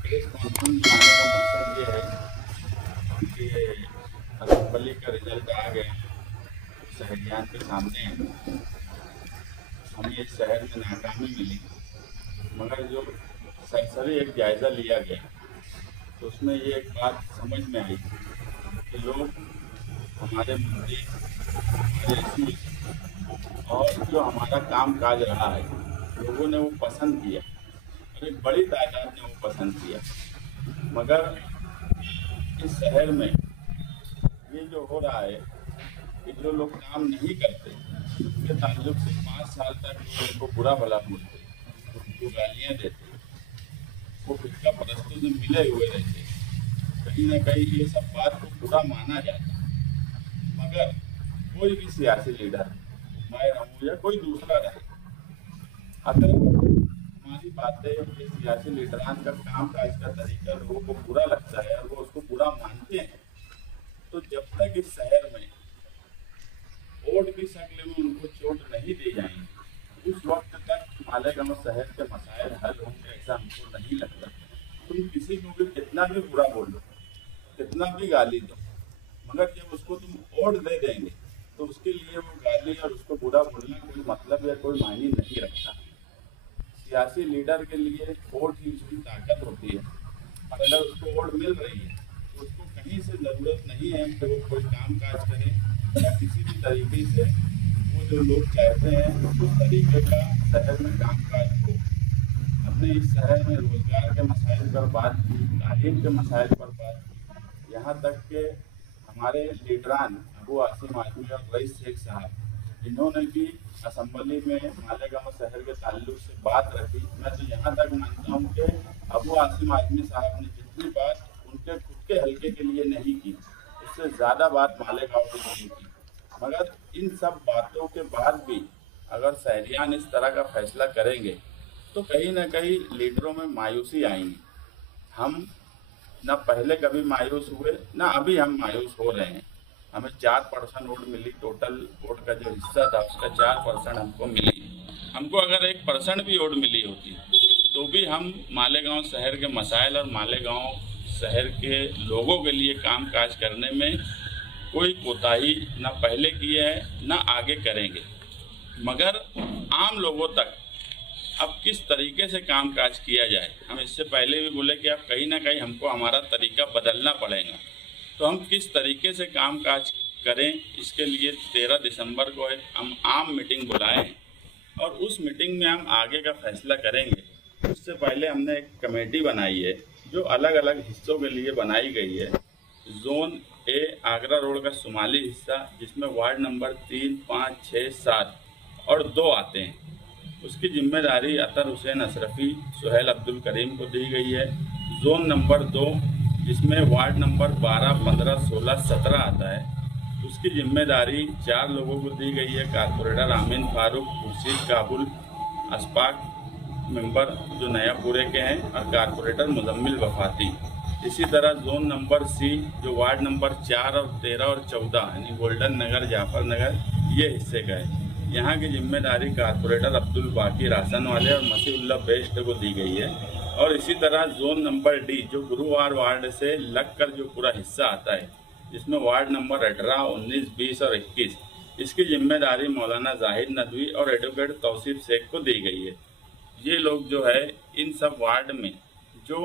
Press conference में आने का मकसद ये है कि असेंबली का रिजल्ट आ गए शहरियान के सामने। हमें इस शहर में नाकामी मिली, मगर जो सरसरी एक जायज़ा लिया गया तो उसमें ये एक बात समझ में आई कि लोग हमारे मंत्री, हमारे एसपी और जो हमारा काम काज रहा है लोगों ने वो पसंद किया और एक बड़ी तादाद ने वो पसंद किया। मगर इस शहर में ये जो हो रहा है कि जो लोग काम नहीं करते उसके ताल्लुक से 5 साल तक लोग उनको बुरा भला बोलते, उनको गालियाँ देते, वो फिरका परस्तों से मिले हुए रहते, कहीं ना कहीं ये सब बात को बुरा माना जाता। मगर कोई भी सियासी लीडर, मैं रहूँ या कोई दूसरा रहे, अगर हमारी बातें ये सियासी लीडरान का काम काज का तरीका लोगों को बुरा लगता है और वो उसको बुरा मानते हैं, तो जब तक इस शहर में वोट की शक्ल में उनको चोट नहीं दी जाएंगी उस वक्त तक मालेगांव शहर के मसाइल हल होंगे ऐसा हमको नहीं लगता। तुम किसी को भी कितना भी बुरा बोलो, कितना भी गाली दो, मगर जब उसको तुम वोट दे देंगे तो उसके लिए वो गाली और उसको बुरा बोलना कोई मतलब या कोई मायने नहीं रखता। सियासी लीडर के लिए वोट ही उसकी ताकत होती है और अगर उसको वोट मिल रही है तो उसको कहीं से ज़रूरत नहीं है कि वो कोई काम काज करे या किसी भी तरीके से वो जो लोग चाहते हैं उस तरीके का शहर में काम काज हो। अपने इस शहर में रोजगार के मसाइल पर बात की, तालीम के मसाइल पर बात की, यहाँ तक कि हमारे लीडरान अबू आसिम आजमी और रईस शेख साहब इन्होंने भी असेंबली में मालेगांव शहर के ताल्लुक से बात रखी। मैं तो यहाँ तक मानता हूँ कि अबू आसिम आजमी साहब ने जितनी बात उनके खुद के हल्के के लिए नहीं की उससे ज़्यादा बात मालेगांव के लिए की। मगर इन सब बातों के बाद भी अगर शहरियान इस तरह का फैसला करेंगे तो कहीं ना कहीं लीडरों में मायूसी आएंगी। हम न पहले कभी मायूस हुए ना अभी हम मायूस हो रहे हैं। हमें 4% वोट मिली, टोटल वोट का जो हिस्सा था उसका 4% हमको मिली। हमको अगर 1% भी वोट मिली होती तो भी हम मालेगांव शहर के मसाइल और मालेगांव शहर के लोगों के लिए काम काज करने में कोई कोताही ना पहले किए है ना आगे करेंगे। मगर आम लोगों तक अब किस तरीके से काम काज किया जाए, हम इससे पहले भी बोले कि अब कहीं ना कहीं हमको हमारा तरीका बदलना पड़ेगा। तो हम किस तरीके से काम काज करें, इसके लिए 13 दिसंबर को हम आम मीटिंग बुलाएं और उस मीटिंग में हम आगे का फैसला करेंगे। उससे पहले हमने एक कमेटी बनाई है जो अलग अलग हिस्सों के लिए बनाई गई है। जोन ए आगरा रोड का शुमाली हिस्सा जिसमें वार्ड नंबर 3, 5, 6, 7 और 2 आते हैं, उसकी जिम्मेदारी अतर हुसैन अशरफी, सुहेल अब्दुल करीम को दी गई है। जोन नंबर 2 जिसमें वार्ड नंबर 12, 15, 16, 17 आता है, उसकी जिम्मेदारी 4 लोगों को दी गई है। कारपोरेटर आमीन फारूक, खुर्शीद काबुल, अशफाक मेंबर जो नयापुरे के हैं और कारपोरेटर मुजम्मिल वफाती। इसी तरह जोन नंबर सी जो वार्ड नंबर 4 और 13 और 14 यानी गोल्डन नगर, जाफर नगर ये हिस्से का है। यहाँ की जिम्मेदारी कारपोरेटर अब्दुल बाकी रासन वाले और मसीहुल्लाह बेस्ट को दी गई है। और इसी तरह जोन नंबर डी जो गुरुवार वार्ड से लगकर जो पूरा हिस्सा आता है जिसमें वार्ड नंबर 18, 19, 20 और 21, इसकी जिम्मेदारी मौलाना जाहिद नदवी और एडवोकेट तौसीफ शेख को दी गई है। ये लोग जो है इन सब वार्ड में जो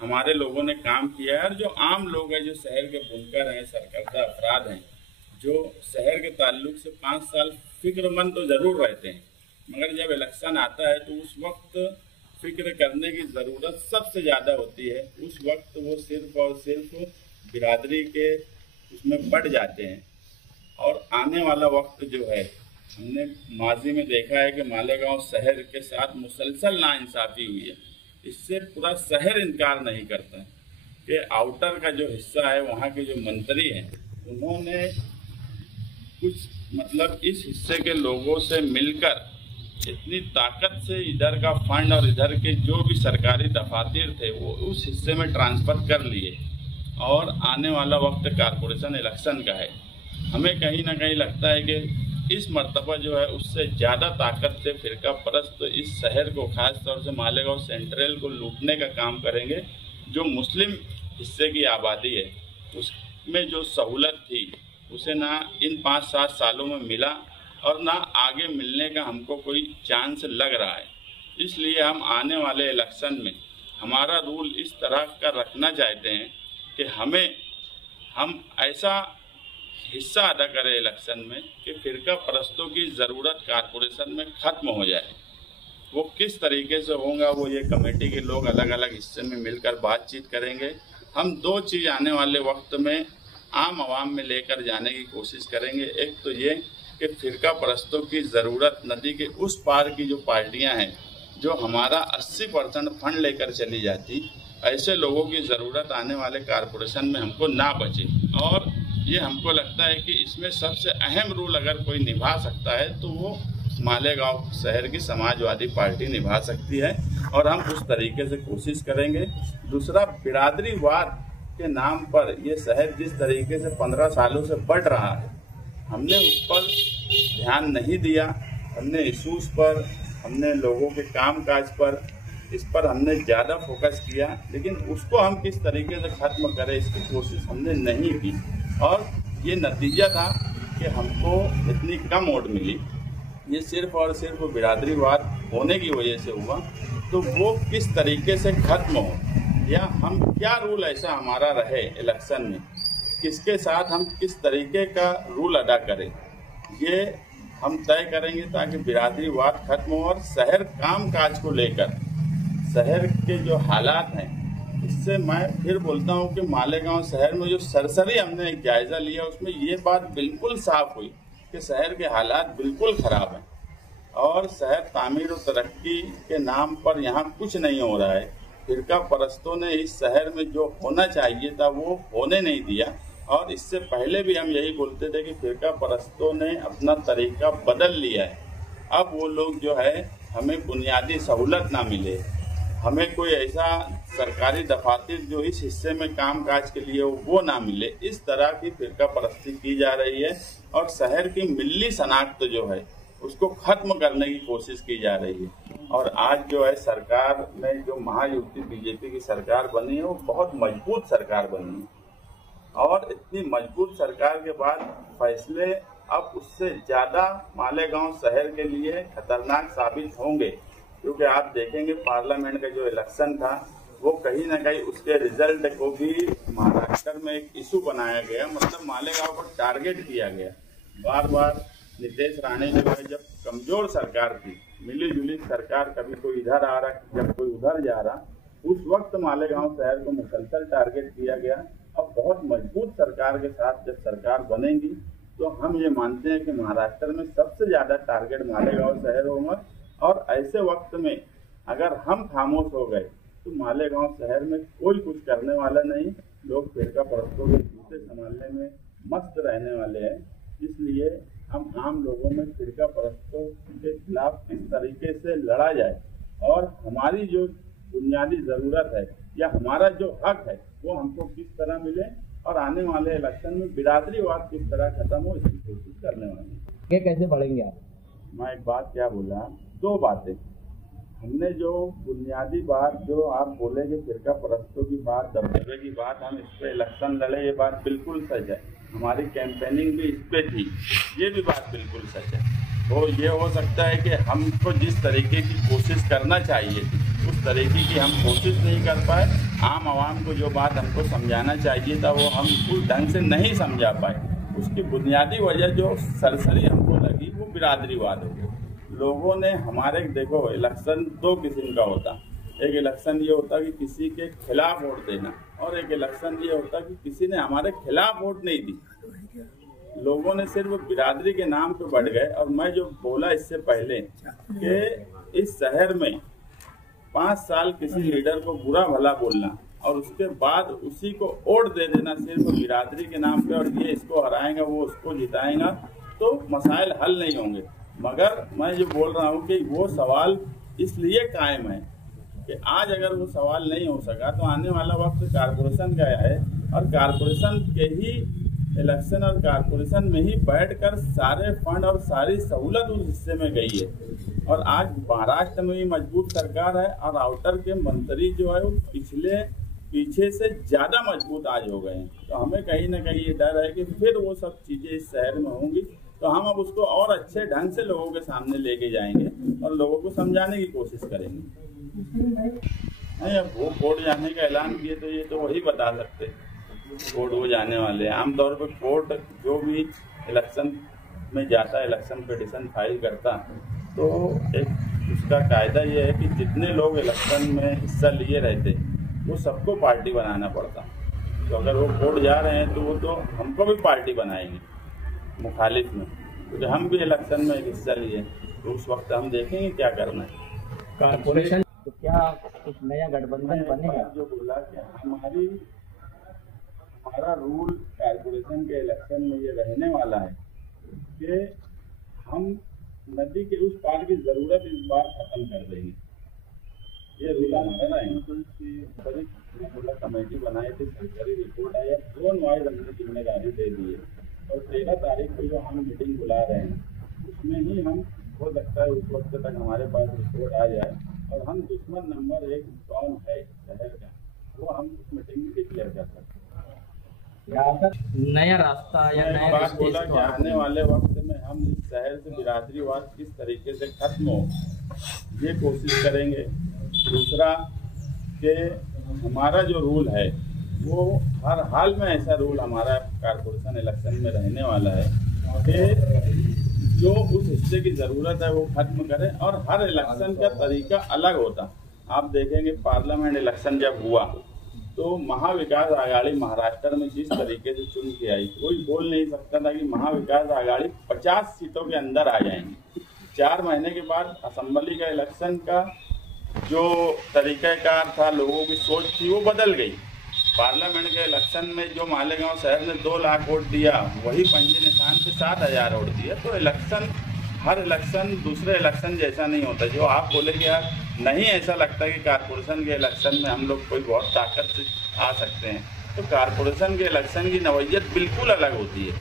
हमारे लोगों ने काम किया है और जो आम लोग हैं, जो शहर के बुनकर हैं, सरकर्दा अफराद हैं, जो शहर के ताल्लुक से 5 साल फिक्रमंद तो ज़रूर रहते हैं, मगर जब इलेक्शन आता है तो उस वक्त फिक्र करने की ज़रूरत सबसे ज़्यादा होती है। उस वक्त वो सिर्फ और सिर्फ बिरादरी के उसमें बढ़ जाते हैं। और आने वाला वक्त जो है, हमने माजी में देखा है कि मालेगांव शहर के साथ मुसलसल नाइंसाफ़ी हुई है। इससे पूरा शहर इनकार नहीं करता कि आउटर का जो हिस्सा है वहाँ के जो मंत्री हैं उन्होंने कुछ मतलब इस हिस्से के लोगों से मिलकर इतनी ताकत से इधर का फंड और इधर के जो भी सरकारी दफातर थे वो उस हिस्से में ट्रांसफ़र कर लिए और आने वाला वक्त कारपोरेशन इलेक्शन का है। हमें कहीं ना कहीं लगता है कि इस मर्तबा जो है उससे ज़्यादा ताकत से फिरका परस्त तो इस शहर को, खास तौर से मालेगांव सेंट्रल को लूटने का काम करेंगे। जो मुस्लिम हिस्से की आबादी है उसमें जो सहूलत थी उसे ना इन 5-7 सालों में मिला और ना आगे मिलने का हमको कोई चांस लग रहा है। इसलिए हम आने वाले इलेक्शन में हमारा रूल इस तरह का रखना चाहते हैं कि हम ऐसा हिस्सा अदा करें इलेक्शन में कि फिरका परस्तों की ज़रूरत कारपोरेशन में ख़त्म हो जाए। वो किस तरीके से होगा वो ये कमेटी के लोग अलग अलग हिस्से में मिलकर बातचीत करेंगे। हम 2 चीज़ आने वाले वक्त में आम आवाम में लेकर जाने की कोशिश करेंगे। एक तो ये कि फिरका परस्तों की ज़रूरत, नदी के उस पार की जो पार्टियां हैं जो हमारा 80% फंड लेकर चली जाती, ऐसे लोगों की ज़रूरत आने वाले कारपोरेशन में हमको ना बचे। और ये हमको लगता है कि इसमें सबसे अहम रोल अगर कोई निभा सकता है तो वो मालेगांव शहर की समाजवादी पार्टी निभा सकती है और हम उस तरीके से कोशिश करेंगे। दूसरा, बिरादरीवाद के नाम पर ये शहर जिस तरीके से 15 सालों से बढ़ रहा है, हमने उस पर ध्यान नहीं दिया। हमने इशूज़ पर, हमने लोगों के कामकाज पर, इस पर हमने ज़्यादा फोकस किया, लेकिन उसको हम किस तरीके से ख़त्म करें इसकी कोशिश हमने नहीं की। और ये नतीजा था कि हमको इतनी कम वोट मिली। ये सिर्फ और सिर्फ बिरादरीवाद होने की वजह से हुआ। तो वो किस तरीके से ख़त्म हो, या हम क्या रूल ऐसा हमारा रहे इलेक्शन में, किसके साथ हम किस तरीके का रूल अदा करें, ये हम तय करेंगे ताकि बिरादरीवाद खत्म हो। और शहर काम काज को लेकर शहर के जो हालात हैं, इससे मैं फिर बोलता हूं कि मालेगांव शहर में जो सरसरी हमने एक जायज़ा लिया उसमें ये बात बिल्कुल साफ हुई कि शहर के हालात बिल्कुल ख़राब हैं और शहर तामीर और तरक्की के नाम पर यहाँ कुछ नहीं हो रहा है। फिरका परस्तों ने इस शहर में जो होना चाहिए था वो होने नहीं दिया। और इससे पहले भी हम यही बोलते थे कि फिरका परस्तों ने अपना तरीका बदल लिया है। अब वो लोग जो है, हमें बुनियादी सहूलत ना मिले, हमें कोई ऐसा सरकारी दफातर जो इस हिस्से में कामकाज के लिए वो ना मिले, इस तरह की फिरका परस्ती की जा रही है और शहर की मिल्ली शनाख्त जो है उसको खत्म करने की कोशिश की जा रही है। और आज जो है सरकार में जो महायुति बीजेपी की सरकार बनी है वो बहुत मजबूत सरकार बनी है और इतनी मजबूत सरकार के बाद फैसले अब उससे ज़्यादा मालेगांव शहर के लिए खतरनाक साबित होंगे, क्योंकि आप देखेंगे पार्लियामेंट का जो इलेक्शन था वो कहीं ना कहीं उसके रिजल्ट को भी महाराष्ट्र में एक इशू बनाया गया, मतलब मालेगांव को टारगेट किया गया। बार बार नीतीश राणे जो है, जब कमजोर सरकार थी, मिली जुली सरकार, कभी कोई इधर आ रहा, जब कोई उधर जा रहा, उस वक्त मालेगांव शहर को मुसलसल टारगेट किया गया। अब बहुत मजबूत सरकार के साथ जब सरकार बनेगी तो हम ये मानते हैं कि महाराष्ट्र में सबसे ज़्यादा टारगेट मालेगांव शहर होगा। और ऐसे वक्त में अगर हम खामोश हो गए तो मालेगांव शहर में कोई कुछ करने वाला नहीं, लोग फिरका परस्तों के जूते संभालने में मस्त रहने वाले हैं। इसलिए हम आम लोगों में फिरका परस्तों के खिलाफ किस तरीके से लड़ा जाए और हमारी जो बुनियादी ज़रूरत है या हमारा जो हक है वो हमको किस तरह मिले और आने वाले इलेक्शन में बिरादरीवाद किस तरह खत्म हो, इसकी कोशिश करने वाले। ये कैसे बढ़ेंगे आप? मैं एक बात क्या बोला, 2 बातें हमने जो बुनियादी बात जो आप बोले कि फिरका परस्तों की बात, दबदबे की बात, हम इस पे इलेक्शन लड़े, ये बात बिल्कुल सच है। हमारी कैंपेनिंग भी इस पे थी, ये भी बात बिल्कुल सच है। तो ये हो सकता है कि हमको जिस तरीके की कोशिश करना चाहिए उस तरीके की हम कोशिश नहीं कर पाए। आम आवाम को जो बात हमको समझाना चाहिए था वो हम उस ढंग से नहीं समझा पाए। उसकी बुनियादी वजह जो सरसरी हमको लगी वो बिरादरीवाद हो गया। लोगों ने हमारे, देखो इलेक्शन 2 किस्म का होता, एक इलेक्शन ये होता कि किसी के खिलाफ वोट देना और एक इलेक्शन ये होता कि किसी ने हमारे खिलाफ वोट नहीं दी। लोगों ने सिर्फ बिरादरी के नाम पे बढ़ गए। और मैं जो बोला इससे पहले कि इस शहर में 5 साल किसी लीडर को बुरा भला बोलना और उसके बाद उसी को वोट दे देना सिर्फ बिरादरी के नाम पे, और ये इसको हराएगा वो उसको जिताएगा, तो मसाइल हल नहीं होंगे। मगर मैं जो बोल रहा हूँ कि वो सवाल इसलिए कायम है कि आज अगर वो सवाल नहीं हो सका तो आने वाला वक्त कारपोरेशन का है, और कारपोरेशन के ही इलेक्शन और कारपोरेशन में ही बैठकर सारे फंड और सारी सहूलत उस हिस्से में गई है। और आज महाराष्ट्र में भी मजबूत सरकार है, और आउटर के मंत्री जो है वो पीछे से ज़्यादा मजबूत आज हो गए हैं। तो हमें कहीं ना कहीं ये डर है कि फिर वो सब चीज़ें इस शहर में होंगी, तो हम अब उसको और अच्छे ढंग से लोगों के सामने लेके जाएंगे और लोगों को समझाने की कोशिश करेंगे। नहीं, अब वो कोर्ट जाने का ऐलान किए तो ये तो वही बता सकते कोर्ट वो जाने वाले हैं। आमतौर पर कोर्ट जो भी इलेक्शन में जाता, इलेक्शन पिटीशन फाइल करता, तो एक उसका कायदा ये है कि जितने लोग इलेक्शन में हिस्सा लिए रहते वो सबको पार्टी बनाना पड़ता। तो अगर वो कोर्ट जा रहे हैं तो वो तो हमको भी पार्टी बनाएंगे मुखालिफ में, क्योंकि हम भी इलेक्शन में हिस्सा लिए, तो उस वक्त हम देखेंगे क्या करना है। कारपोरेशन तो क्या कुछ नया गठबंधन बनेगा? जो बोला कि हमारा रूल कारपोरेशन के इलेक्शन में ये रहने वाला है कि हम नदी के उस पार की जरूरत इस बार खत्म कर देंगे। ये रूल हमारा रहेगा। बोला कमेटी बनाई थी, सरकारी रिपोर्ट आई, 2 वाइज हमने जिम्मेदारी दे दी है, और 13 तारीख को जो हम मीटिंग बुला रहे हैं उसमें ही हम हो सकता है उस वक्त तक हमारे पास रिपोर्ट आ जाए और हम दुश्मन नंबर 1 कौन है शहर का वो हम उस मीटिंग में डिक्लेयर कर सकते हैं। नया रास्ता या नया बात बोला कि आने वाले वक्त में हम इस शहर से बिरादरीवाद किस तरीके से खत्म हो ये कोशिश करेंगे। दूसरा कि हमारा जो रूल है वो हर हाल में ऐसा रूल हमारा कारपोरेशन इलेक्शन में रहने वाला है कि जो उस हिस्से की ज़रूरत है वो खत्म करें, और हर इलेक्शन का तरीका अलग होता। आप देखेंगे पार्लियामेंट इलेक्शन जब हुआ तो महाविकास आघाड़ी महाराष्ट्र में जिस तरीके से चुन के आई, कोई बोल नहीं सकता था कि महाविकास आघाड़ी 50 सीटों के अंदर आ जाएंगी। 4 महीने के बाद असेंबली का इलेक्शन का जो तरीक़ाकार था, लोगों की सोच थी, वो बदल गई। पार्लियामेंट के इलेक्शन में जो मालेगांव शहर ने 2 लाख वोट दिया, वही पंजे निशान पे 7,000 वोट दिया। तो इलेक्शन, हर इलेक्शन दूसरे इलेक्शन जैसा नहीं होता। जो आप बोलेंगे यार नहीं ऐसा लगता कि कारपोरेशन के इलेक्शन में हम लोग कोई बहुत ताकत से आ सकते हैं, तो कारपोरेशन के इलेक्शन की नवैयत बिल्कुल अलग होती है,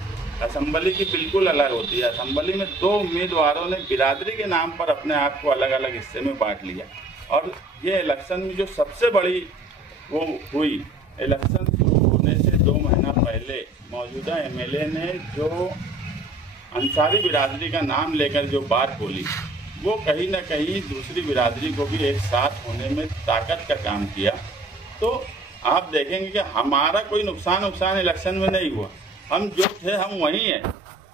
असेंबली की बिल्कुल अलग होती है। असेंबली में 2 उम्मीदवारों ने बिरादरी के नाम पर अपने आप को अलग अलग हिस्से में बांट लिया, और ये इलेक्शन में जो सबसे बड़ी वो हुई, इलेक्शन शुरू होने से 2 महीना पहले मौजूदा एमएलए ने जो अंसारी बिरादरी का नाम लेकर जो बात बोली, वो कहीं ना कहीं दूसरी बिरादरी को भी एक साथ होने में ताकत का काम किया। तो आप देखेंगे कि हमारा कोई नुकसान इलेक्शन में नहीं हुआ। हम जो थे हम वही हैं।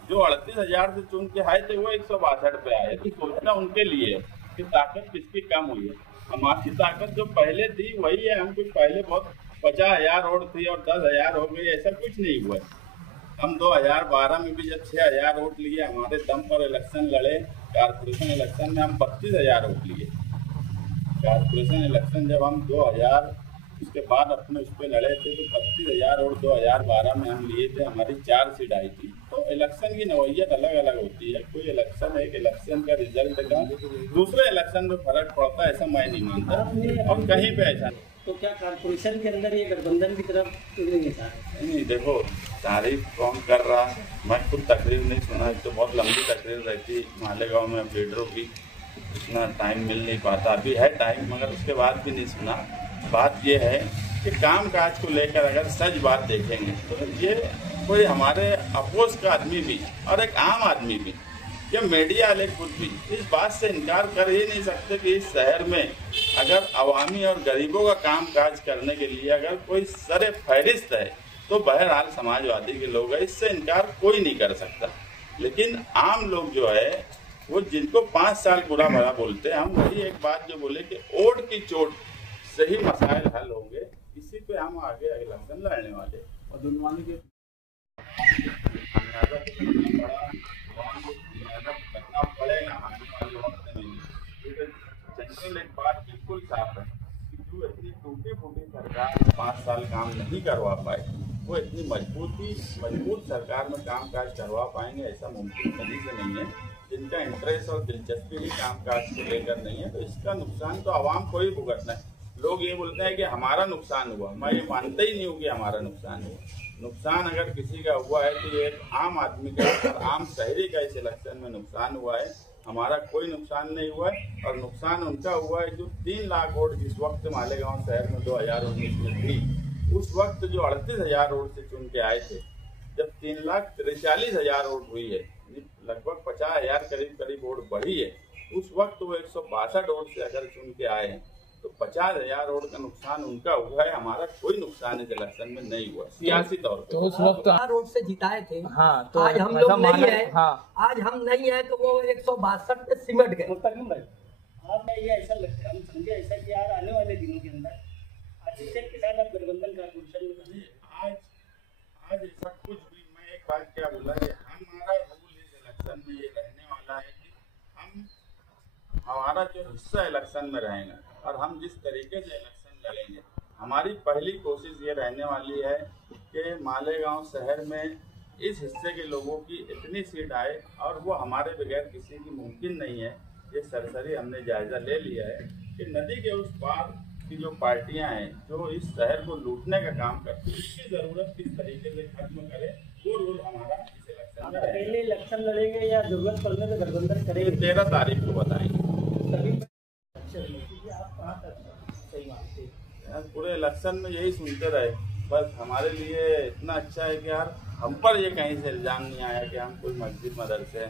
जो 38,000 से चुन के आए थे वो 162 पे आए। तो सोचना उनके लिए कि ताकत किसकी कम हुई है। हमारी ताकत जो पहले थी वही है। हम कुछ पहले बहुत 50,000 वोट थी और 10,000 हो गई, ऐसा कुछ नहीं हुआ। हम 2012 में भी जब 6,000 वोट लिए, हमारे दम पर इलेक्शन लड़े, कारपोरेशन इलेक्शन में हम 32,000 वोट लिए। कारपोरेशन इलेक्शन जब हम 2000 उसके बाद अपने उस पर लड़े थे तो 32,000 वोट 2012 में हम लिए थे, हमारी 4 सीट आई थी। तो इलेक्शन की नवैयत अलग अलग होती है। कोई इलेक्शन एक इलेक्शन का रिजल्ट का दूसरे इलेक्शन में फर्क पड़ता है, ऐसा मैं नहीं मानता, और कहीं पे ऐसा नहीं। तो क्या कारपोरेशन के अंदर ये गठबंधन की तरफ नहीं? नहीं, देखो तारीफ कौन कर रहा, मैं खुद तकरीर नहीं सुना, तो बहुत लंबी तकरीर रहती मालेगांव में, अब लीडरों की इतना टाइम मिल नहीं पाता। अभी है टाइम, मगर उसके बाद भी नहीं सुना। बात ये है कि काम काज को लेकर अगर सच बात देखेंगे तो ये कोई हमारे अपोज का आदमी भी और एक आम आदमी भी या मीडिया वाले खुद भी इस बात से इनकार कर ही नहीं सकते कि इस शहर में अगर अवामी और गरीबों का काम काज करने के लिए अगर कोई सरे फहरिस्त है तो बहरहाल समाजवादी के लोग हैं। इससे इनकार कोई नहीं कर सकता। लेकिन आम लोग जो है वो जिनको 5 साल बुरा भला बोलते हैं, हम वही एक बात जो बोले कि ओट की चोट से ही मसाइल हल होंगे, इसी पे हम आगे इलेक्शन लड़ने वाले। और दुनवानी के जनरल एक बात बिल्कुल साफ है कि जो इतनी टूटी फूटी सरकार 5 साल काम नहीं करवा पाए, वो इतनी मजबूत सरकार में काम काज करवा पाएंगे ऐसा मुमकिन कहीं से नहीं है। जिनका इंटरेस्ट और दिलचस्पी ही कामकाज को लेकर नहीं है, तो इसका नुकसान तो आवाम को ही भुगतना है। लोग ये बोलते हैं कि हमारा नुकसान हुआ, मैं ये मानता ही नहीं हूँ कि हमारा नुकसान हुआ। नुकसान अगर किसी का हुआ है तो ये एक आम आदमी का और आम शहरी का इस इलेक्शन में नुकसान हुआ है। हमारा कोई नुकसान नहीं हुआ है, और नुकसान उनका हुआ है जो 3 लाख वोट जिस वक्त मालेगांव शहर में 2019 में थी, उस वक्त जो 38,000 वोट से चुन के आए थे, जब 3,43,000 वोट हुई है, लगभग 50,000 करीब वोट बढ़ी है, उस वक्त वो 162 वोट से अगर चुन के आए हैं, तो 50,000 वोट का नुकसान उनका हुआ है। हमारा कोई नुकसान इस इलेक्शन में नहीं हुआ सियासी तौर पर। तो उस वक्त वोट से जिताए थे। हाँ, तो आज हम लोग नहीं है। हाँ, आज हम नहीं है तो वो 162 पे सिमट गए। आप ये ऐसा लगता है, हम समझे ऐसा कि यार आने वाले दिनों के अंदर अभिषेक के साथ आप गठबंधन कॉर्पोरेशन में आज ऐसा कुछ भी, मैं एक बात क्या बोला कि हमारा रूल इस इलेक्शन में ये रहने वाला है कि हमारा जो हिस्सा इलेक्शन में रहेगा और हम जिस तरीके से इलेक्शन लड़ेंगे, हमारी पहली कोशिश ये रहने वाली है कि मालेगांव शहर में इस हिस्से के लोगों की इतनी सीट आए, और वो हमारे बगैर किसी की मुमकिन नहीं है। ये सरसरी हमने जायजा ले लिया है कि नदी के उस पार की जो पार्टियां हैं जो इस शहर को लूटने का काम करती है, इसकी जरूरत किस तरीके से खत्म करे, वो रोल हमारा इस इलेक्शन में पहले इलेक्शन लड़ेंगे या जरूरत पड़ने पर गठबंधन करेंगे? 13 तारीख को बताएंगे। पूरे इलेक्शन में यही सुनते रहे, बस हमारे लिए इतना अच्छा है कि यार हम पर ये कहीं से इल्जाम नहीं आया कि हम कोई मस्जिद मदरसे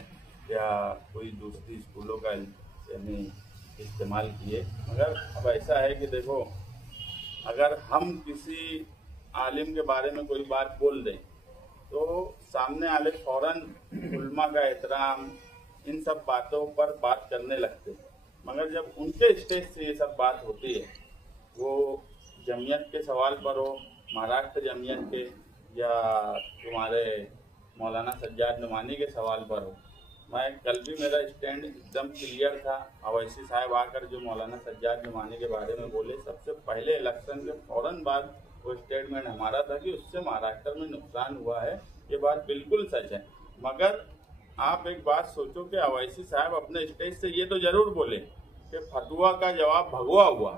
या कोई दूसरी स्कूलों का यानी इस्तेमाल किए। मगर अब ऐसा है कि देखो, अगर हम किसी आलिम के बारे में कोई बात बोल दें तो सामने वाले फौरन उल्मा का एहतराम, इन सब बातों पर बात करने लगते हैं। मगर जब उनके स्टेज से ये सब बात होती है, वो जमीयत के सवाल पर हो, महाराष्ट्र जमीयत के या तुम्हारे मौलाना सज्जाद नुमानी के सवाल पर हो, मैं कल भी मेरा स्टैंड एकदम क्लियर था। अवैसी साहब आकर जो मौलाना सज्जाद नुमानी के बारे में बोले, सबसे पहले इलेक्शन के फौरन बाद वो स्टेटमेंट हमारा था कि उससे महाराष्ट्र में नुकसान हुआ है। ये बात बिल्कुल सच है। मगर आप एक बात सोचो कि अवैसी साहब अपने स्टेज से ये तो जरूर बोले कि फतवा का जवाब भगवा हुआ,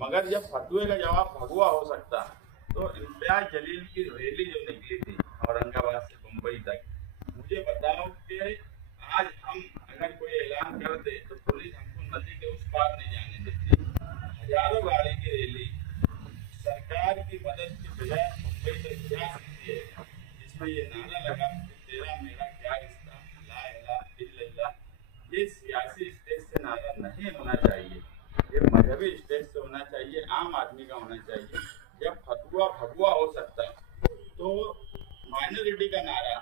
मगर जब फतवे का जवाब भगवा हो सकता तो इम्तियाज जलील की रैली जो निकली थी औरंगाबाद से मुंबई तक, मुझे बताओ कि आज हम अगर कोई ऐलान कर दे तो पुलिस हमको नदी के उस पार नहीं जाने देती। हजारों गाड़ी की रैली सरकार की मदद के बजाय मुंबई तक जा सकती है, जिसमें ये नारा लगा कि तेरा मेरा क्या रिश्ता, ला इलाहा इल्लल्लाह। ये सियासी स्टेज से नारा नहीं होना चाहिए, ये मजहबी स्टेज से होना चाहिए, आम आदमी का होना चाहिए। जब फतवा भगवा हो सकता है तो माइनॉरिटी का नारा,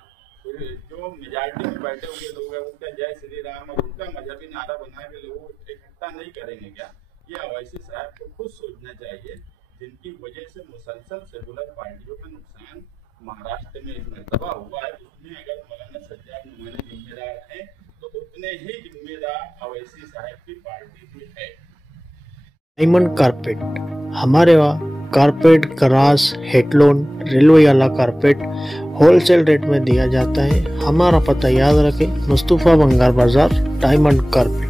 जो मेजॉरिटी में बैठे हुए लोग हैं, उनका जय श्री राम और उनका मजहबी नारा बना के लोगों को इकट्ठा नहीं करेंगे क्या? ये अवैसी साहब को खुद सोचना चाहिए, जिनकी वजह से मुसलसल सेकुलर पार्टियों का नुकसान महाराष्ट्र में इस मरतबा हुआ है। उसमें अगर मौलाना सज्जाद नुमानी जिम्मेदार है तो उतने ही जिम्मेदार अवैसी साहब की पार्टी भी है। डायमंड कारपेट, हमारे वहाँ कारपेट, ग्रास, हेडलोन, रेलवे वाला कारपेट होलसेल रेट में दिया जाता है। हमारा पता याद रखें, मुस्तफा बंगार बाजार, डायमंड कारपेट।